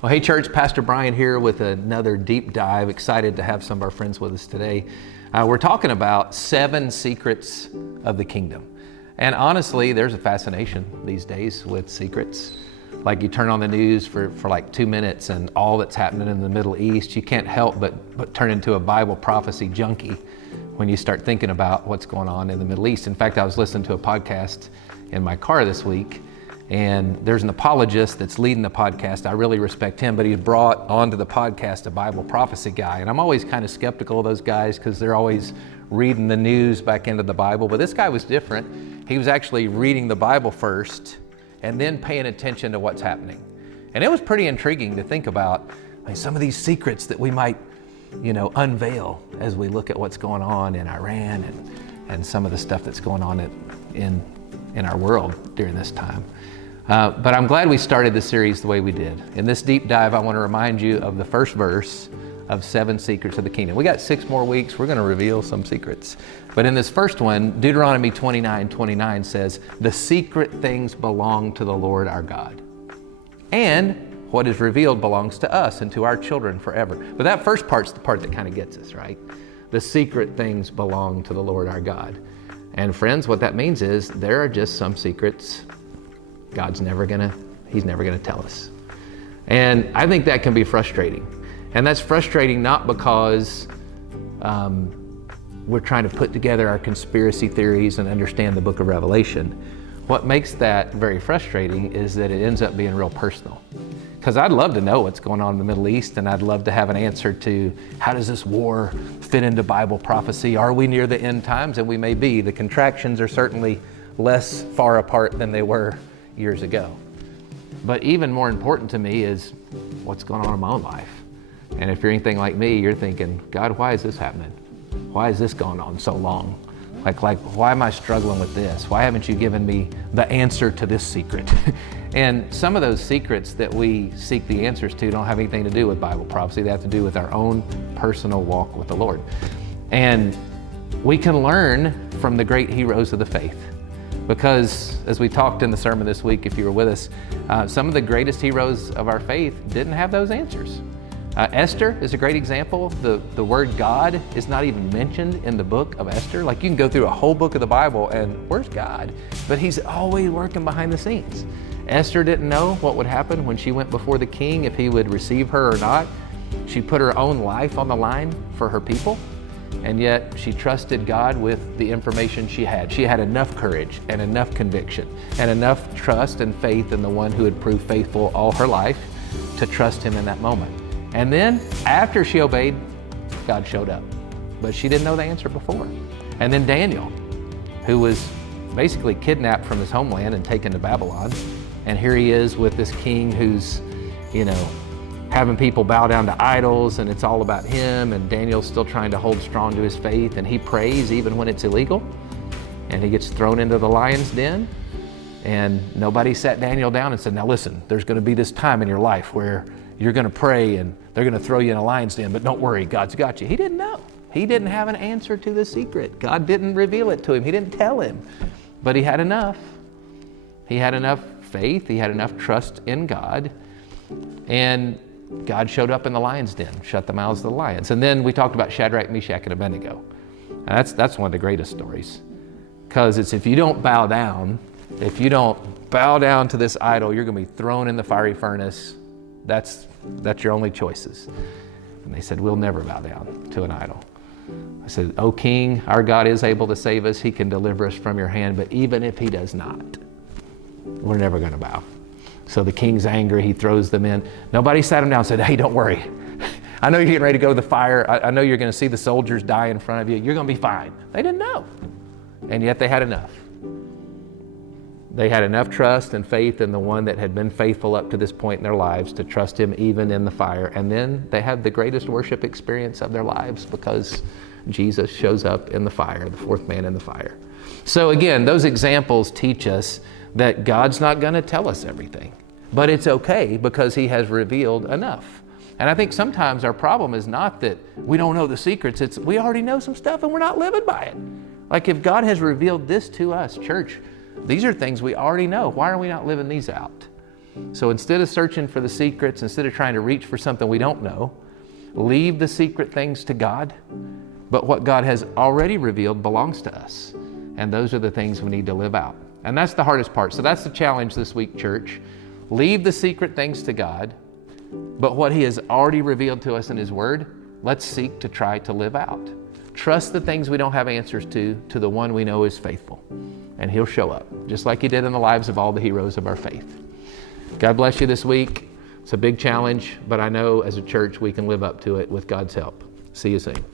Well, hey church, Pastor Brian here with another deep dive. Excited to have some of our friends with us today. We're talking about 7 secrets of the kingdom. And honestly, there's a fascination these days with secrets. Like you turn on the news for like 2 minutes and all that's happening in the Middle East, you can't help but turn into a Bible prophecy junkie when you start thinking about what's going on in the Middle East. In fact, I was listening to a podcast in my car this week, and there's an apologist that's leading the podcast. I really respect him, but he brought onto the podcast a Bible prophecy guy. And I'm always kind of skeptical of those guys because they're always reading the news back into the Bible. But this guy was different. He was actually reading the Bible first and then paying attention to what's happening. And it was pretty intriguing to think about some of these secrets that we might, unveil as we look at what's going on in Iran and some of the stuff that's going on in our world during this time. But I'm glad we started the series the way we did. In this deep dive, I want to remind you of the first verse of 7 secrets of the kingdom. We got 6 more weeks. We're going to reveal some secrets. But in this first one, Deuteronomy 29:29 says, "The secret things belong to the Lord our God. And what is revealed belongs to us and to our children forever." But that first part's the part that kind of gets us, right? The secret things belong to the Lord our God. And friends, what that means is there are just some secrets He's never gonna tell us. And I think that can be frustrating. And that's frustrating not because we're trying to put together our conspiracy theories and understand the book of Revelation. What makes that very frustrating is that it ends up being real personal. Because I'd love to know what's going on in the Middle East, and I'd love to have an answer to how does this war fit into Bible prophecy? Are we near the end times? And we may be. The contractions are certainly less far apart than they were years ago. But even more important to me is what's going on in my own life. And if you're anything like me, you're thinking, God, why is this happening? Why is this going on so long? Like, why am I struggling with this? Why haven't you given me the answer to this secret? And some of those secrets that we seek the answers to don't have anything to do with Bible prophecy. They have to do with our own personal walk with the Lord. And we can learn from the great heroes of the faith. Because as we talked in the sermon this week, if you were with us, some of the greatest heroes of our faith didn't have those answers. Esther is a great example. The word God is not even mentioned in the book of Esther. Like you can go through a whole book of the Bible and where's God? But he's always working behind the scenes. Esther didn't know what would happen when she went before the king, if he would receive her or not. She put her own life on the line for her people. And yet she trusted God with the information she had. She had enough courage and enough conviction and enough trust and faith in the one who had proved faithful all her life to trust him in that moment. And then after she obeyed, God showed up. But she didn't know the answer before. And then Daniel, who was basically kidnapped from his homeland and taken to Babylon. And here he is with this king who's, having people bow down to idols, and it's all about him, and Daniel's still trying to hold strong to his faith, and he prays even when it's illegal, and he gets thrown into the lion's den, and nobody sat Daniel down and said, now listen, there's going to be this time in your life where you're going to pray and they're going to throw you in a lion's den, but don't worry, God's got you. He didn't know. He didn't have an answer to the secret. God didn't reveal it to him. He didn't tell him, but he had enough. He had enough faith. He had enough trust in God, and God showed up in the lion's den, shut the mouths of the lions. And then we talked about Shadrach, Meshach, and Abednego. And that's one of the greatest stories. Because it's if you don't bow down to this idol, you're going to be thrown in the fiery furnace. That's your only choices. And they said, we'll never bow down to an idol. I said, O King, our God is able to save us. He can deliver us from your hand. But even if he does not, we're never going to bow. So the king's angry, he throws them in. Nobody sat him down and said, hey, don't worry. I know you're getting ready to go to the fire. I know you're going to see the soldiers die in front of you. You're going to be fine. They didn't know. And yet they had enough. They had enough trust and faith in the one that had been faithful up to this point in their lives to trust him even in the fire. And then they had the greatest worship experience of their lives because Jesus shows up in the fire, the fourth man in the fire. So again, those examples teach us that God's not going to tell us everything, but it's okay because he has revealed enough. And I think sometimes our problem is not that we don't know the secrets, it's we already know some stuff and we're not living by it. Like if God has revealed this to us, church, these are things we already know. Why are we not living these out? So instead of searching for the secrets, instead of trying to reach for something we don't know, leave the secret things to God. But what God has already revealed belongs to us. And those are the things we need to live out. And that's the hardest part. So that's the challenge this week, church. Leave the secret things to God, but what He has already revealed to us in His Word, let's seek to try to live out. Trust the things we don't have answers to the one we know is faithful. And He'll show up, just like He did in the lives of all the heroes of our faith. God bless you this week. It's a big challenge, but I know as a church we can live up to it with God's help. See you soon.